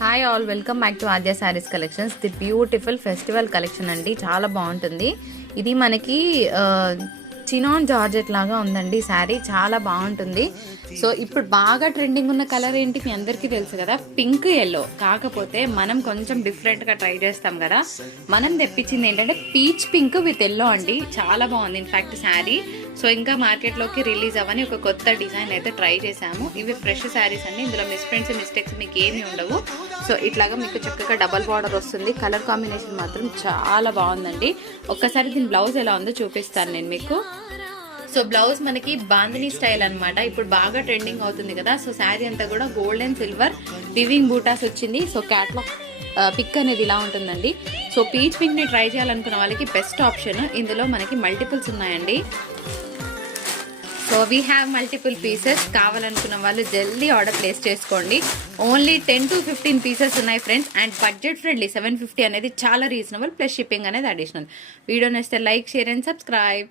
Hi all, welcome back to Aadya saris collections. The beautiful festival collection అండి, చాలా బాగుంటుంది. ఇది మనకి చినాన్ జార్జెట్ లాగా ఉందండి శారీ, చాలా బాగుంటుంది. సో ఇప్పుడు బాగా ట్రెండింగ్ ఉన్న కలర్ ఏంటి మీ అందరికీ తెలుసు కదా, పింక్ ఎల్లో. కాకపోతే మనం కొంచెం డిఫరెంట్గా ట్రై చేస్తాం కదా. మనం తెప్పించింది ఏంటంటే పీచ్ పింక్ విత్ ఎల్లో అండి, చాలా బాగుంది ఇన్ఫాక్ట్ శారీ. సో ఇంకా మార్కెట్లోకి రిలీజ్ అవ్వని ఒక కొత్త డిజైన్ అయితే ట్రై చేశాము. ఇవి ఫ్రెష్ శారీస్ అండి, ఇందులో మిస్టేక్స్ మీకు ఏమి ఉండవు. సో ఇట్లాగా మీకు చక్కగా డబల్ బార్డర్ వస్తుంది. కలర్ కాంబినేషన్ మాత్రం చాలా బాగుందండి. ఒక్కసారి దీని బ్లౌజ్ ఎలా ఉందో చూపిస్తాను నేను మీకు. సో బ్లౌజ్ మనకి బాందిని స్టైల్ అనమాట, ఇప్పుడు బాగా ట్రెండింగ్ అవుతుంది కదా. సో శారీ అంతా కూడా gold and silver weaving buttas వచ్చింది. సో క్యాట్లాగ్ పిక్ అనేది ఇలా ఉంటుందండి. సో పీచ్ పింక్ ని ట్రై చేయాలనుకున్న వాళ్ళకి బెస్ట్ ఆప్షన్. ఇందులో మనకి మల్టిపుల్స్ ఉన్నాయండి. So we have multiple pieces. కావాలనుకున్న వాళ్ళు జల్దీ ఆర్డర్ ప్లేస్ చేసుకోండి. ఓన్లీ 10 to 15 పీసెస్ ఉన్నాయి ఫ్రెండ్స్. అండ్ బడ్జెట్ ఫ్రెండ్లీ 750 అనేది చాలా రీజనబుల్, ప్లస్ షిప్పింగ్ అనేది అడిషనల్. వీడియో నచ్చితే లైక్, షేర్ అండ్ సబ్స్క్రైబ్.